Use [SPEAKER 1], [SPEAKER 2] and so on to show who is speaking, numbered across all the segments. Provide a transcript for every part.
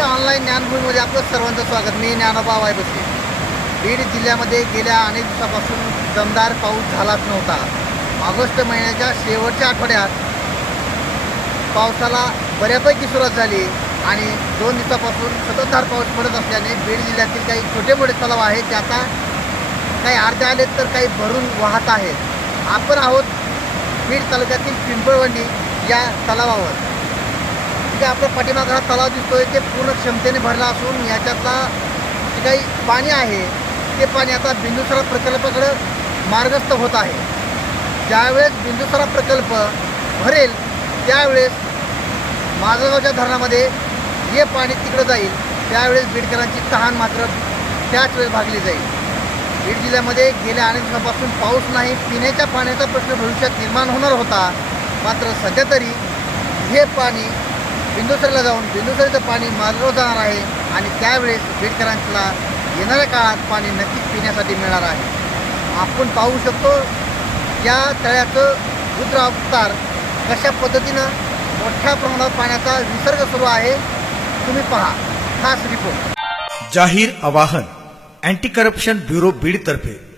[SPEAKER 1] Online ज्ञानभूमीमध्ये आपलं सर्वांचं स्वागत. मी ज्ञानोबा वायबसे बीड जिल्ह्यामध्ये गेल्या अनेक दिवसापासून दमदार पाऊस झालाच नव्हता. ऑगस्ट महिन्याच्या शेवटच्या आठवड्यात पावसाला बऱ्यापैकी सुरुवात झाली आणि दोन दिवसापासून सततधार पाऊस पडत असल्याने बीड जिल्ह्यातील काही छोटे मोठे तलाव आहेत ते आता काही अर्धे आलेत तर काही भरून वाहत आहेत. आपण आहोत बीड तालुक्यातील पिंपळवंडी या तलावावर. जे आपल्या पाठीमागं तलाव दिसतोय ते पूर्ण क्षमतेने भरला असून याच्यातला जे काही पाणी आहे ते पाणी आता बिंदुसरा प्रकल्पाकडं मार्गस्थ होत आहे. ज्यावेळेस बिंदुसरा प्रकल्प भरेल त्यावेळेस माझगावच्या धरणामध्ये जे पाणी तिकडं जाईल त्यावेळेस बीडकरांची तहान मात्र त्याच वेळेस भागली जाईल. बीड जिल्ह्यामध्ये गेल्या अनेक दिवसापासून पाऊस नाही पिण्याच्या पाण्याचा प्रश्न भविष्यात निर्माण होणार होता मात्र सध्या तरी हे पाणी बिंदुसरीला जाऊन बिंदुसरीचं पाणी माजगाव जाणार आहे आणि त्यावेळेस बीडकरांना येणाऱ्या काळात पाणी नक्कीच पिण्यासाठी मिळणार आहे. आपण पाहू शकतो या तळ्याचं रुद्र अवतार कशा पद्धतीनं मोठ्या प्रमाणात पाण्याचा विसर्ग सुरू आहे तुम्ही पहा. खास रिपोर्ट.
[SPEAKER 2] जाहीर आवाहन अँटी करप्शन ब्युरो बीडतर्फे.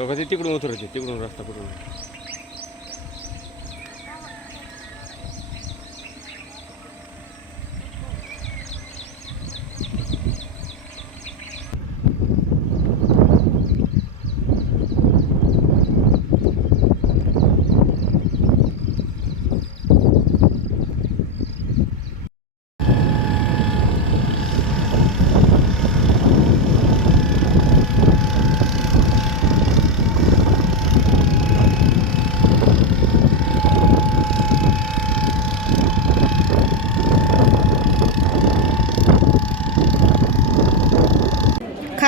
[SPEAKER 3] तेव्हा ते तिकडून उतरते तिकडून रस्ता पकडून.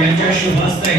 [SPEAKER 4] यांच्या शुभ हस्ते